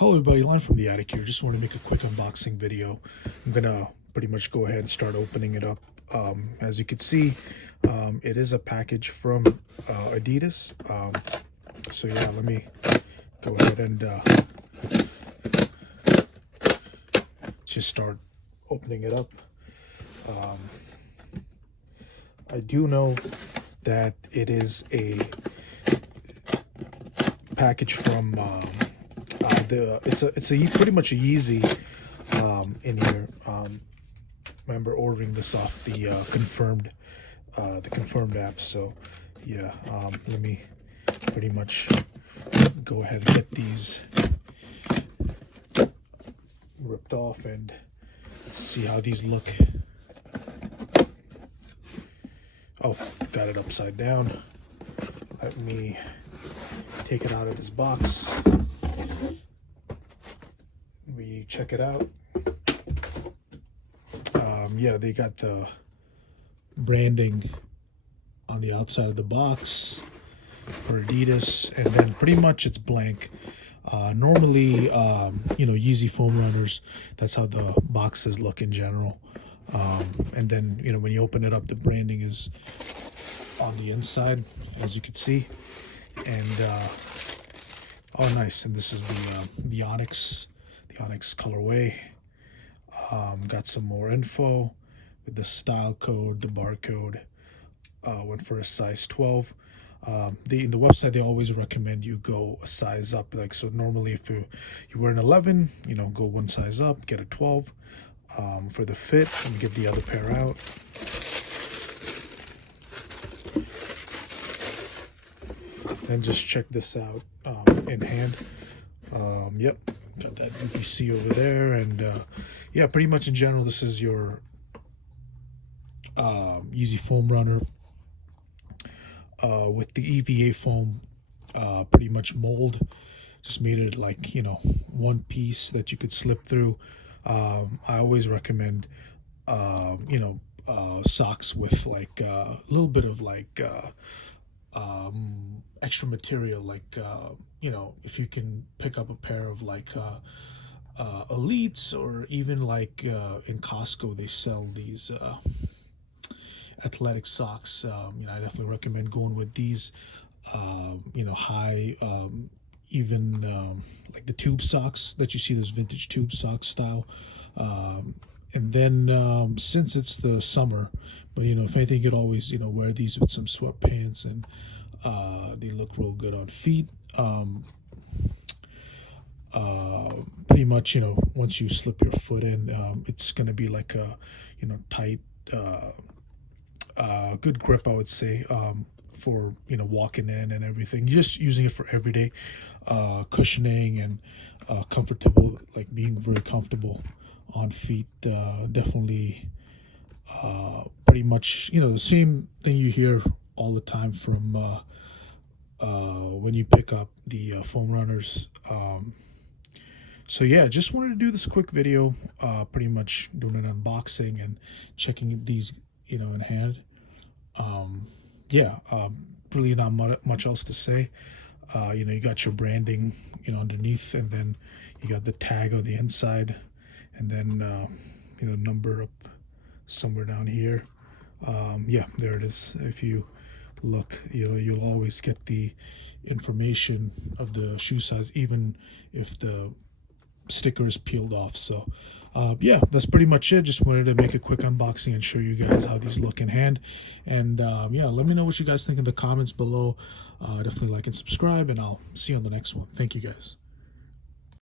Hello everybody, Line from the Attic here. Just want to make a quick unboxing video. I'm gonna pretty much go ahead and start opening it up. As you can see, it is a package from Adidas. So yeah, let me go ahead and just start opening it up. I do know that it is a package from it's pretty much a Yeezy in here. Remember ordering this off the confirmed app. So yeah, let me pretty much go ahead and get these ripped off and see how these look. Oh, got it upside down. Let me take it out of this box. We check it out. Yeah, they got the branding on the outside of the box for Adidas, and then pretty much it's blank. Normally, Yeezy Foam Runners, that's how the boxes look in general. And then, when you open it up, the branding is on the inside, as you can see. And oh, nice. And this is the Onyx, colorway. Got some more info with the style code, the barcode. Went for a size 12. In the website, they always recommend you go a size up. Like, so normally if you wear an 11, go one size up, get a 12 for the fit, and get the other pair out. And just check this out in hand. Yep, got that UPC over there, and yeah, pretty much in general, this is your Yeezy Foam Runner with the EVA foam, pretty much mold. Just made it like one piece that you could slip through. I always recommend socks with like a little bit of like extra material, like if you can pick up a pair of like Elites, or even like in Costco they sell these athletic socks. I definitely recommend going with these high, even like the tube socks that you see, those vintage tube sock style. And then since it's the summer, but if anything, you could always wear these with some sweatpants, and they look real good on feet. Pretty much once you slip your foot in, it's gonna be like a tight, good grip, I would say, for walking in and everything. Just using it for everyday cushioning and comfortable, like being very comfortable on feet. Definitely pretty much the same thing you hear all the time from when you pick up the foam runners. So yeah, just wanted to do this quick video, pretty much doing an unboxing and checking these in hand. Yeah, really not much else to say. You got your branding underneath, and then you got the tag on the inside, and then number up somewhere down here. Yeah, there it is. If you look, you'll always get the information of the shoe size, even if the sticker is peeled off. So yeah, that's pretty much it. Just wanted to make a quick unboxing and show you guys how these look in hand. And yeah, let me know what you guys think in the comments below. Definitely like and subscribe, and I'll see you on the next one. Thank you guys.